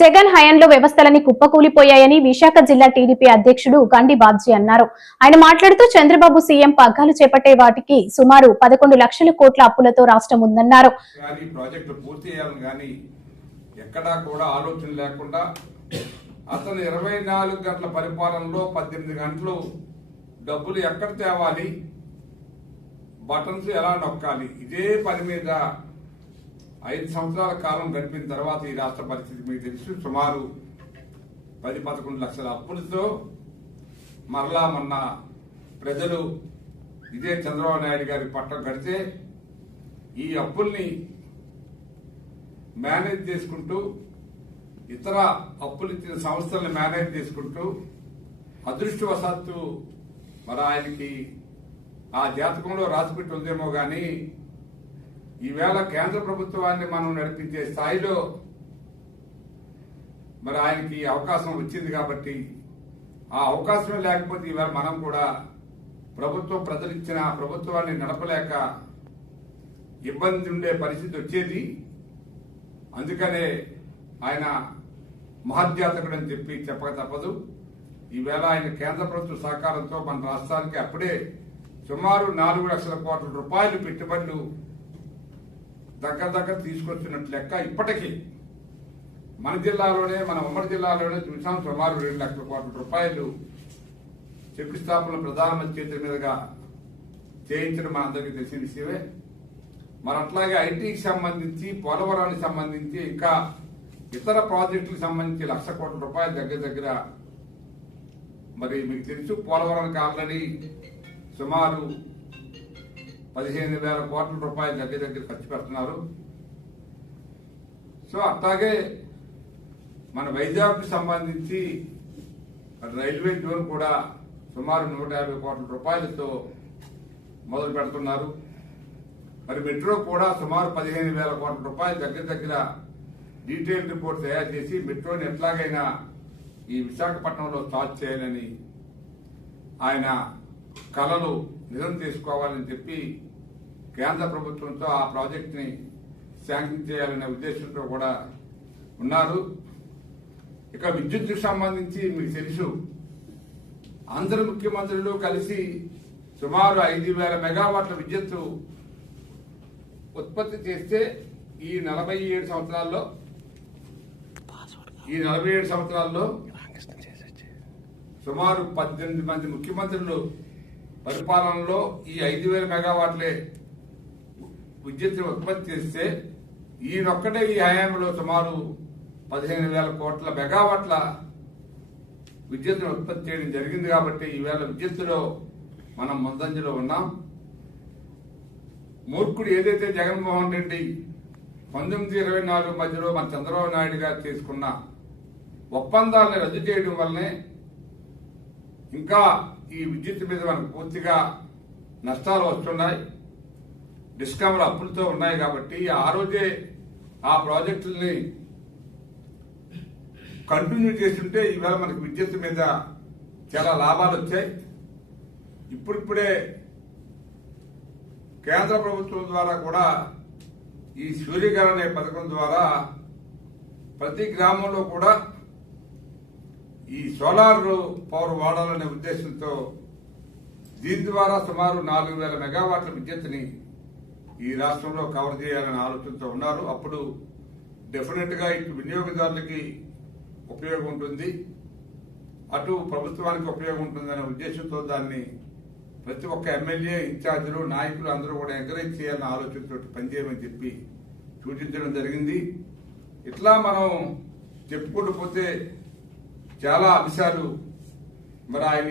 జగన్ హయాంలో వ్యవస్థలని కుప్పకూలిపోయాయని విశాఖ జిల్లా టీడీపీ అధ్యక్షుడు గండి బాబ్జీ అన్నారు. ఆయన మాట్లాడుతూ చంద్రబాబు సీఎం పగ్గాలు చేపట్టే వాటికి సుమారు 11 లక్షల కోట్ల అప్పులతో రాష్ట్రం ఉందన్నారు. ఎక్కడా కూడా ఆలోచన లేకుండా అతను 24 గంటల పరిపాలనలో 18 గంటలు డబ్బులు ఎక్కడ తేవాలి, బటన్స్ ఎలా నొక్కాలి, ఇదే పని మీద 5 సంవత్సరాల కాలం గడిపిన తర్వాత ఈ రాష్ట్ర పరిస్థితి మీకు తెలుసు. సుమారు 10-11 లక్షల అప్పులతో మరలా మొన్న ప్రజలు ఇదే చంద్రబాబు నాయుడు గారి పట్టం కడితే ఈ అప్పుల్ని మేనేజ్ చేసుకుంటూ ఇతర అప్పులు ఇచ్చిన సంస్థలను మేనేజ్ చేసుకుంటూ అదృష్టవశాత్తు మరి ఆయనకి ఆ జాతకంలో రాసిపెట్టి ఉందేమో గాని ఈవేళ కేంద్ర ప్రభుత్వాన్ని మనం నడిపించే స్థాయిలో మరి ఆయనకి అవకాశం వచ్చింది కాబట్టి ఆ అవకాశం లేకపోతే ఈవేళ మనం కూడా ప్రభుత్వం ప్రజలు ఇచ్చిన ప్రభుత్వాన్ని నడపలేక ఇబ్బంది ఉండే పరిస్థితి వచ్చేది. అందుకనే ఆయన మహద్జాతకుడు అని చెప్పి చెప్పక తప్పదు. ఈవేళ ఆయన కేంద్ర ప్రభుత్వ సహకారంతో మన రాష్ట్రానికి అప్పుడే సుమారు 4 లక్షల కోట్ల రూపాయలు పెట్టుబడులు దగ్గర తీసుకొచ్చినట్లు లెక్క. ఇప్పటికీ మన జిల్లాలోనే, మన ఉమ్మడి జిల్లాలోనే చూసాం సుమారు 2 లక్షల కోట్ల రూపాయలు శంకుస్థాపన ప్రధానమంత్రి చేతుల మీదుగా చేయించడం మనందరికీ తెలిసిన విషయమే. మరి అట్లాగే ఐటీకి సంబంధించి, పోలవరానికి సంబంధించి, ఇంకా ఇతర ప్రాజెక్టులకు సంబంధించి 1 లక్ష కోట్ల రూపాయలు దగ్గర మరి మీకు తెలుసు. పోలవరానికి ఆల్రెడీ సుమారు 15,000 కోట్ల రూపాయలు దగ్గర ఖర్చు పెడుతున్నారు. సో అట్లాగే మన వైజాగ్కి సంబంధించి రైల్వే జోన్ కూడా సుమారు 150 కోట్ల రూపాయలతో మొదలు పెడుతున్నారు. మరి మెట్రో కూడా సుమారు 15,000 కోట్ల రూపాయలు దగ్గర డీటెయిల్ రిపోర్ట్ తయారు చేసి మెట్రోని ఎట్లాగైనా ఈ విశాఖపట్నంలో స్టార్ట్ చేయాలని ఆయన కలలు నిజం చేసుకోవాలని చెప్పి కేంద్ర ప్రభుత్వంతో ఆ ప్రాజెక్టుని శాంక్షన్ చేయాలనే ఉద్దేశంతో కూడా ఉన్నారు. ఇక విద్యుత్కు సంబంధించి మీకు తెలుసు, అందరు ముఖ్యమంత్రులు కలిసి సుమారు 5,000 మెగావాట్ల విద్యుత్ ఉత్పత్తి చేస్తే ఈ 47 సంవత్సరాల్లో సుమారు 18 మంది ముఖ్యమంత్రులు పరిపాలనలో ఈ 5,000 మెగావాట్లే విద్యుత్ ఉత్పత్తి చేస్తే ఈయనొక్కడే ఈ హయాంలో సుమారు 15,000 కోట్ల మెగావాట్ల విద్యుత్తును ఉత్పత్తి చేయడం జరిగింది. కాబట్టి ఈవేళ విద్యుత్తులో మనం ముందంజలో ఉన్నాం. మూర్ఖుడు ఏదైతే జగన్మోహన్ రెడ్డి 1924 మధ్యలో మన చంద్రబాబు నాయుడు గారు చేసుకున్న ఒప్పందాలను రద్దు చేయడం వల్లనే ఇంకా ఈ విద్యుత్ మీద మనకు పూర్తిగా నష్టాలు వస్తున్నాయి. డిస్కామ్ల అప్పులతో ఉన్నాయి. కాబట్టి ఆ రోజే ఆ ప్రాజెక్టుల్ని కంటిన్యూ చేస్తుంటే ఈవేళ మనకు విద్యుత్ మీద చాలా లాభాలు వచ్చాయి. ఇప్పుడిప్పుడే కేంద్ర ప్రభుత్వం ద్వారా కూడా ఈ సూర్యగారు అనే పథకం ద్వారా ప్రతి గ్రామంలో కూడా ఈ సోలార్ పవర్ వాడాలనే ఉద్దేశంతో దీని ద్వారా సుమారు 4,000 మెగావాట్ల విద్యుత్తుని ఈ రాష్ట్రంలో కవర్ చేయాలనే ఆలోచనతో ఉన్నారు. అప్పుడు డెఫినెట్ గా ఇటు వినియోగదారులకి ఉపయోగం ఉంటుంది, అటు ప్రభుత్వానికి ఉపయోగం ఉంటుందనే ఉద్దేశంతో దాన్ని ప్రతి ఒక్క ఎమ్మెల్యే, ఇన్ఛార్జీలు, నాయకులు అందరూ కూడా ఎంకరేజ్ చేయాలన్న ఆలోచనతో పనిచేయమని చెప్పి సూచించడం జరిగింది. ఇట్లా మనం చెప్పుకుంటూ పోతే చాలా అంశాలు మరి ఆయన